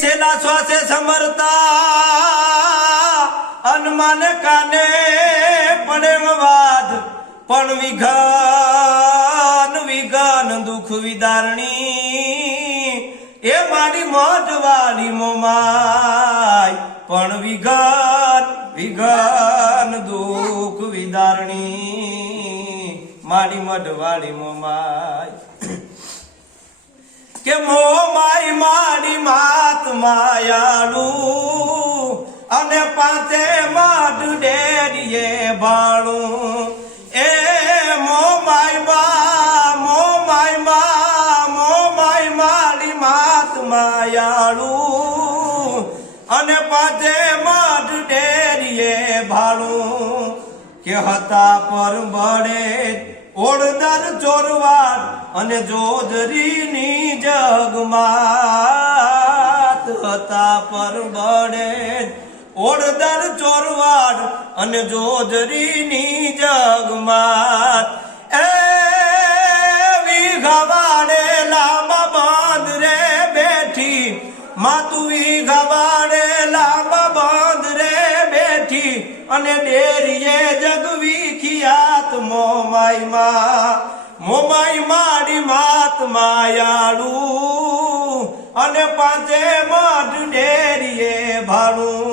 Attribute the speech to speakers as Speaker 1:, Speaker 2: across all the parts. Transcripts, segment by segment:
Speaker 1: છેલ્લા શ્વાસે સમરતા અનમાન કાને પડે વાદ, પણ વિઘન વિઘન દુઃખ વિદારણી, એ મારી મોઢવાળી મોમાય પણ વિઘન વિઘન દુઃખ વિદારણી, મારી મઢવાળી મોમાય કે મો અને પાતે ડેરીએ ભાણું. એ મો માય મા મો માય મા મો માય મારી માત માયાળું. અને પાસે માટ ડેરીએ ભાણું. કે હતા પર બળે ઓળદર ચોરવાડ અને જોધરીની જગમાં હતા પર બળે ઓળદર ચોરવાડ અને જોધરીની જગમાત. એ વિઘવાડે લાંબા બાંધ રે બેઠી. માતુ વિઘવાડે લાંબા બાંધ રે બેઠી. અને ડેરીએ જગવી ખિયાત મોમાઈ માં મોમાઈ માડી માત માયાળું. અને પાંચે મઢ ડેરીએ ભાડું.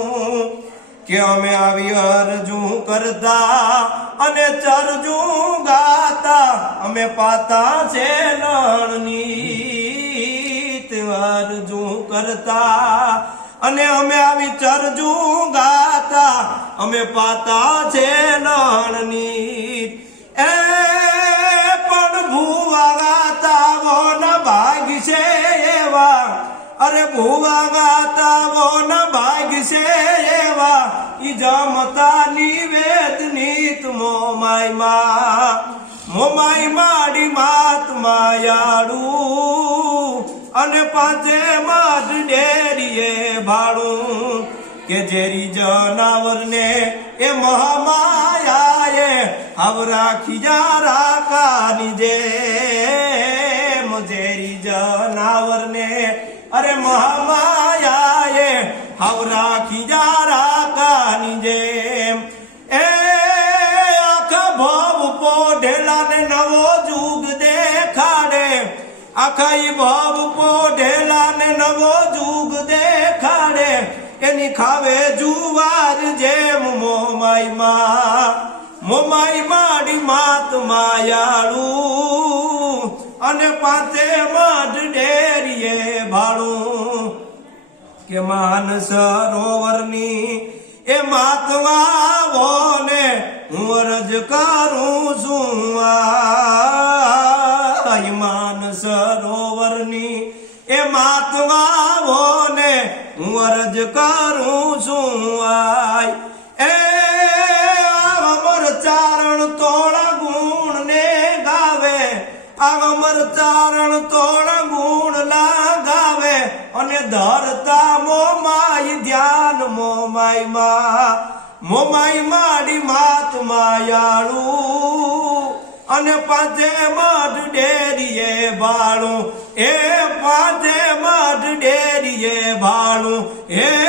Speaker 1: કે અમે આવી અરજું કરતા અને ચરજું ગાતા? અમે પાતા છે નણની અરજું કરતા. અને અમે આવી ચરજું ગાતા. અમે પાતા છે નણની એ પણ ભૂવા ગાતા, વોના ભાગ છે એવા. અરે ભૂવા ગાતા, વોના ભાગ છે એવા. ઈ જમતા નિવેદ નીત મોમાઈ માડી માત માયાળુ અને પાંચે માજ ડેરીએ ભાડું, કે જેરી જનાવરને એ મહામાયાએ હવ રાખી જા રાકાની જે હવ રાખી જા રાકાની જેમ. એ આખા પોઢેલા ને નવો જુગ દેખાડે. આખા ઈ પોઢેલા ને નવો જુગ દેખાડે. એની ખાવે જુવાર જેમ મોમાઈ માં મોમાઈ માડી માત માયાળુ. અને પાંચે મઢ ડેરીએ ભાડું કે માન સરોવરની એ માતવા ને હું અરજ કરું છું માન સરોવરની એ માતવા ને હું અરજ કરું છું આય એ અમર ચારણ તોળા ગુણ ને ગાવે અમર ચારણ તોળા અને ધરતા મોમાઈ ધ્યાન મોમાયમાં. મોમાઈ માડી માત માયાળુ અને પાંચે મઢ ડેરીએ ભાણું. એ પાંચે મઢ ડેરીએ ભાણું. મઢ